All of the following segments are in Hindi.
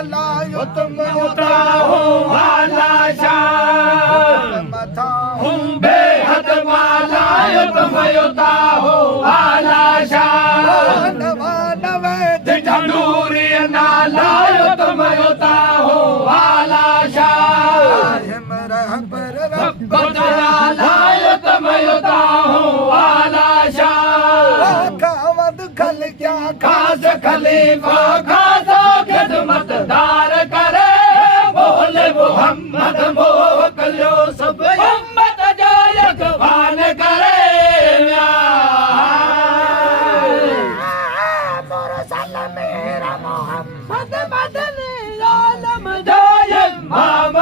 वाला यो तुम उता हो वाला शान हम बेहद वाला यो तुम उता हो वाला शान नवे झंडूरी नाला यो तुम उता हो वाला शान रब जलाला यो तुम उता हो वाला शान खावद खल क्या खास खलीफा खासो खिदमतदार करे बोले मोहम्मद मोकलो सब उम्मत जो यकबान करे मुरसल मेरा मोहम्मद मदनी आलम जो इमाम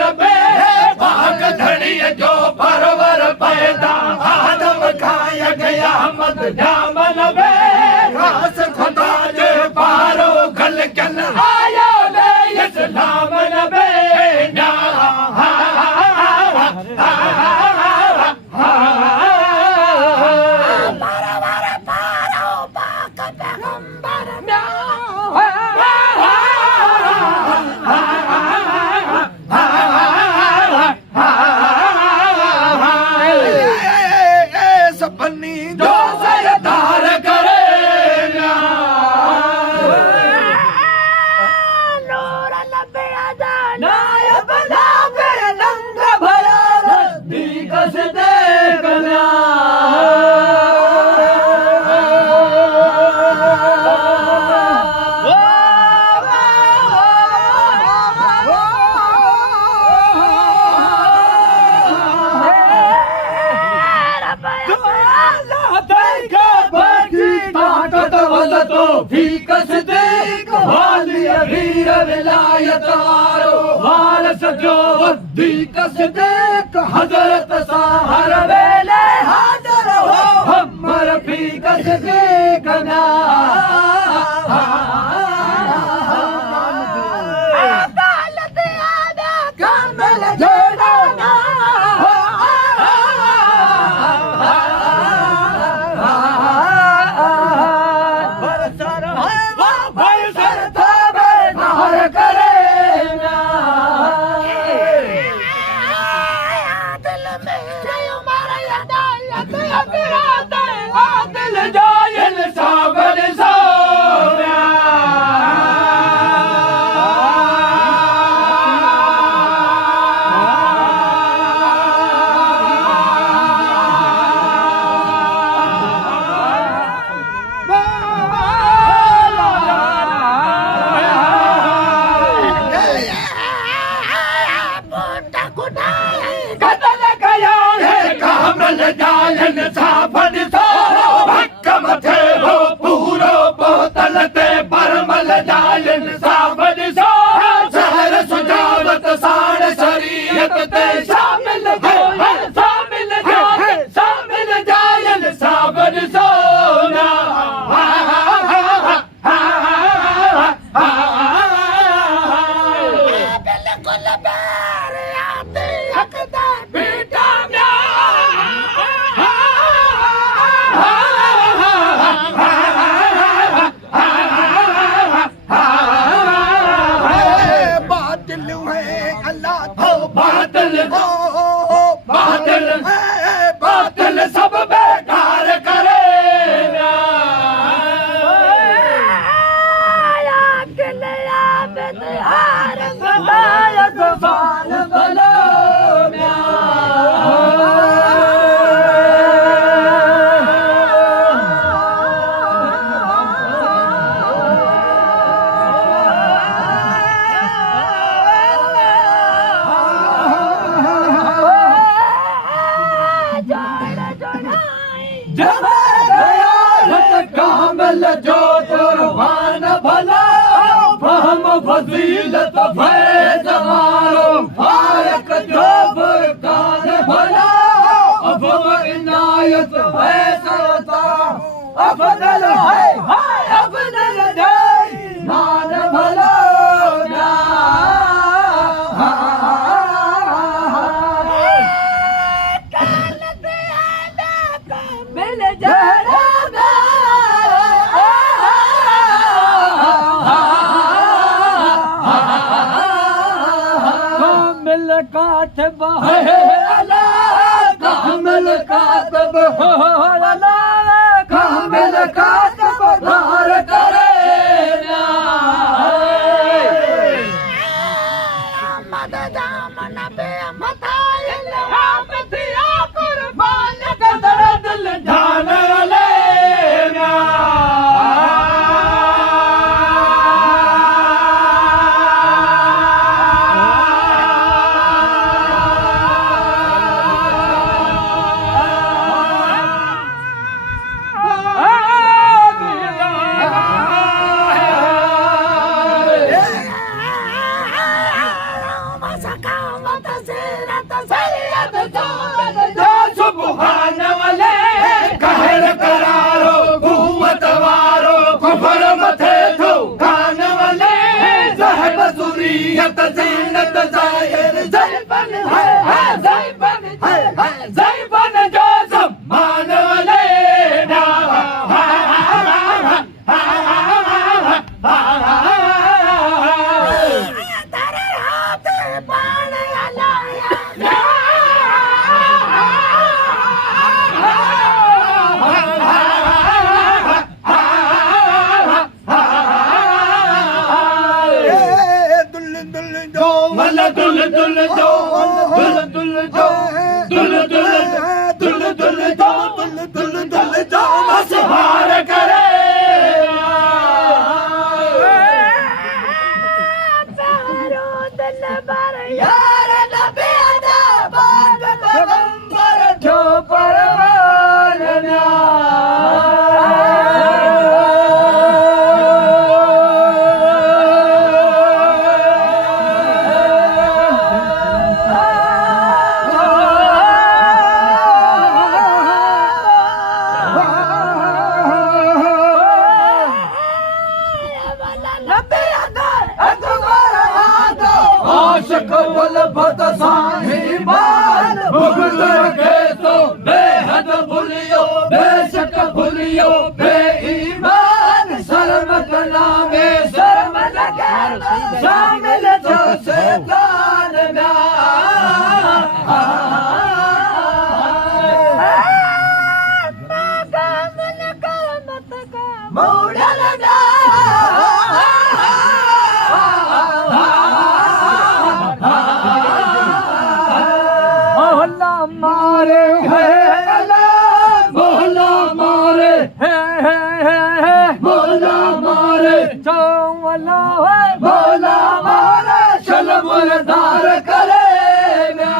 नबी जो परवर पैदा आदम खाया गया मत जामन बे खास खुदा जे पारो खल कन आयो ले इस्लाम नबे हजरत साहर वेले हाजिर हो हमर भी कसदीक ना अदालत आदा कामिल जोड़ा ना बरसर था बेनार करे जो कुर्बान भला फहम फजीलत फैज मारो कातिब अल्लाह कामिल कातिब अल्लाह कामिल कातिब धार करे ना मद दामन पे मताइल आमतिया कुर्बान कदर दिल जान लेना सुभान वाले कहर करारो कुव्वत वारो कुफर मथे थो कान वाले साहिब सुरियत जीनत जाहिर जैबन है जैबन है जैबन जो सम्मान वाले ना तेरे हाथ बाण अलाया मल्ला दुल दुल जो दुल दुल जो दुल दुल दुल दुल जो दुल दुल जो मसहार करे तारो दिल पर यार नबी अदा बाग पैगंबर जो परवान ना आशिक बुल बद साहिबान बुगल रखे तो बेहद भूलियो बेशक भूलियो बेईमान शर्म कलामे शर्म लगे शामिल जो शैतान मारे मोहल्ला मारे मोहल्ला मारे चौला मोहल्ला मारे शलमुलदार करे ना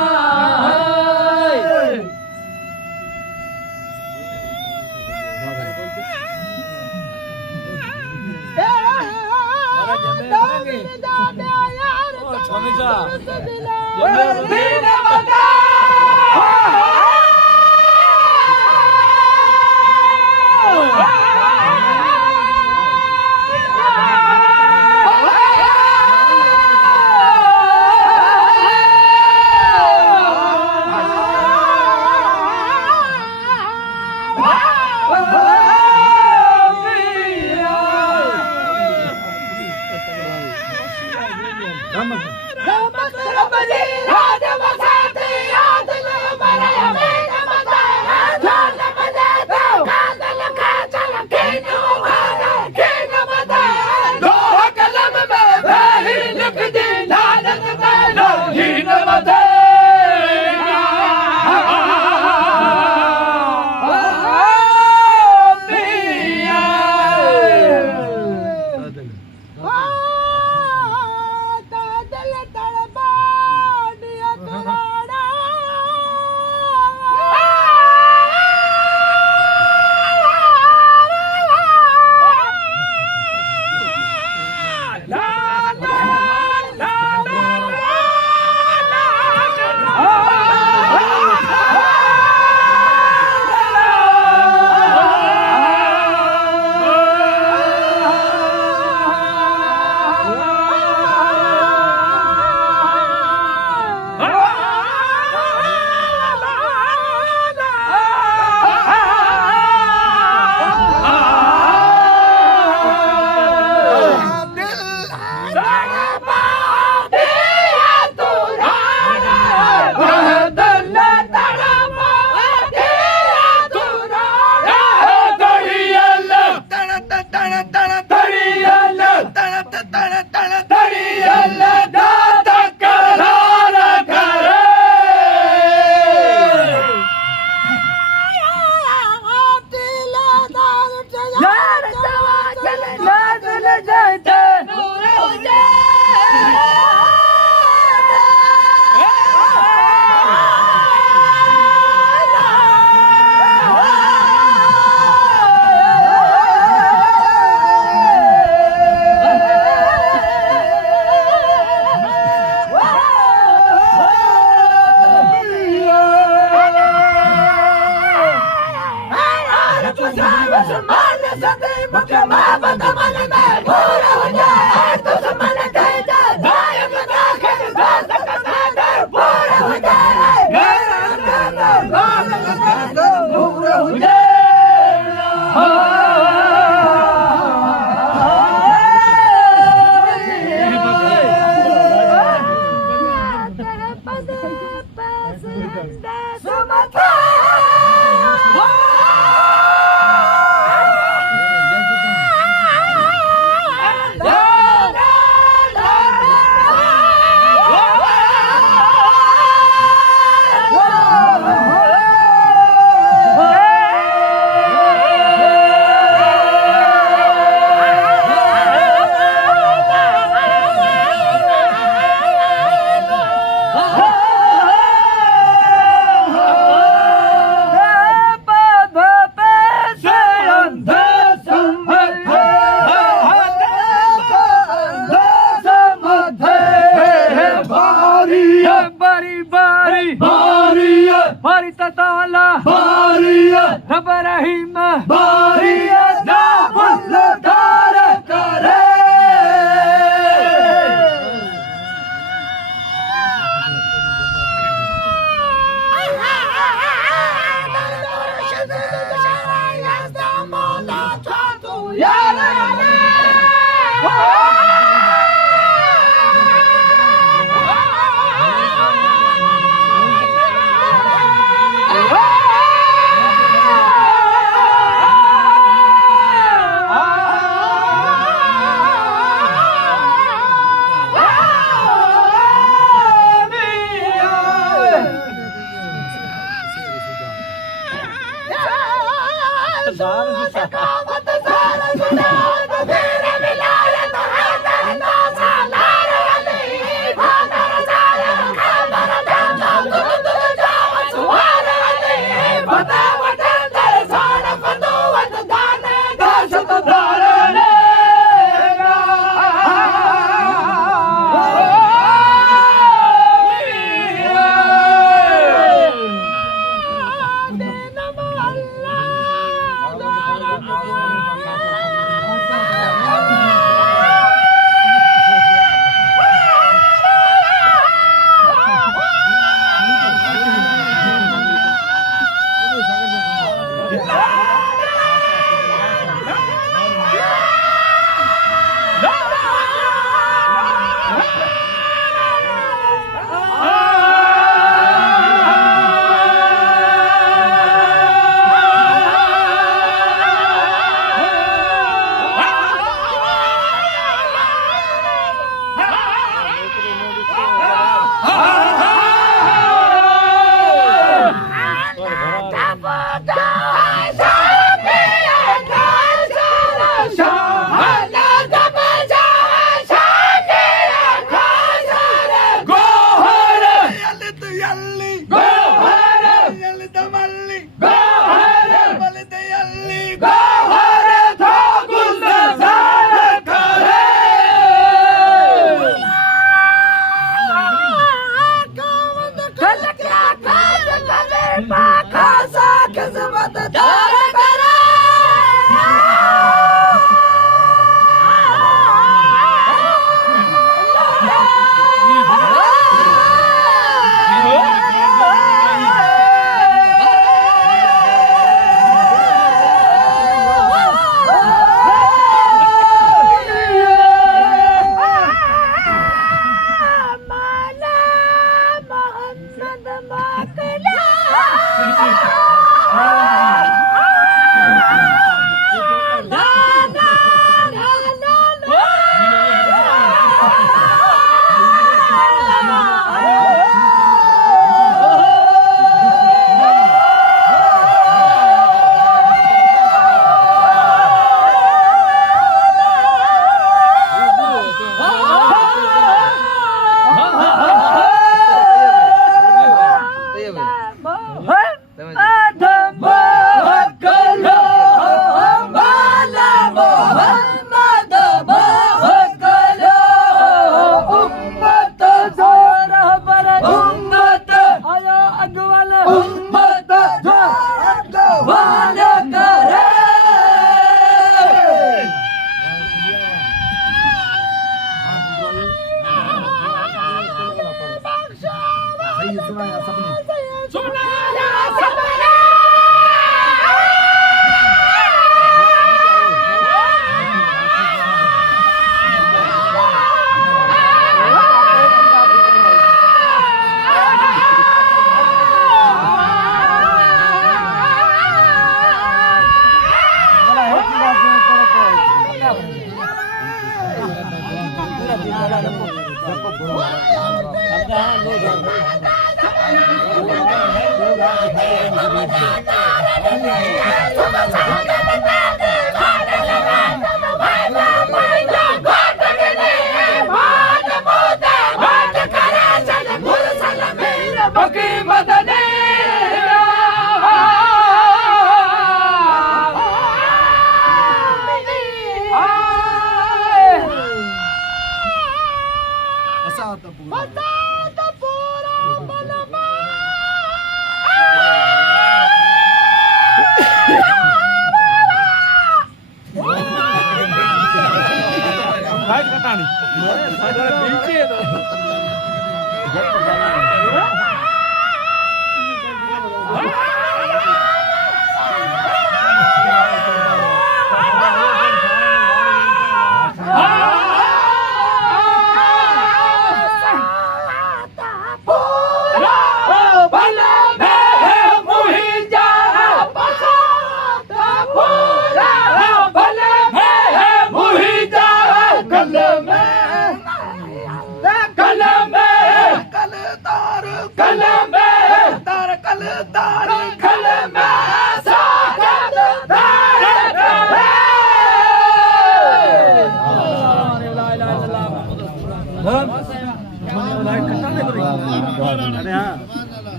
मुख्य मोहब्बत मन में भूल हो जाए दुश्मन तेजा दायम दाखिल दोस्त का सागर भूल हो जाए भूल हो जाए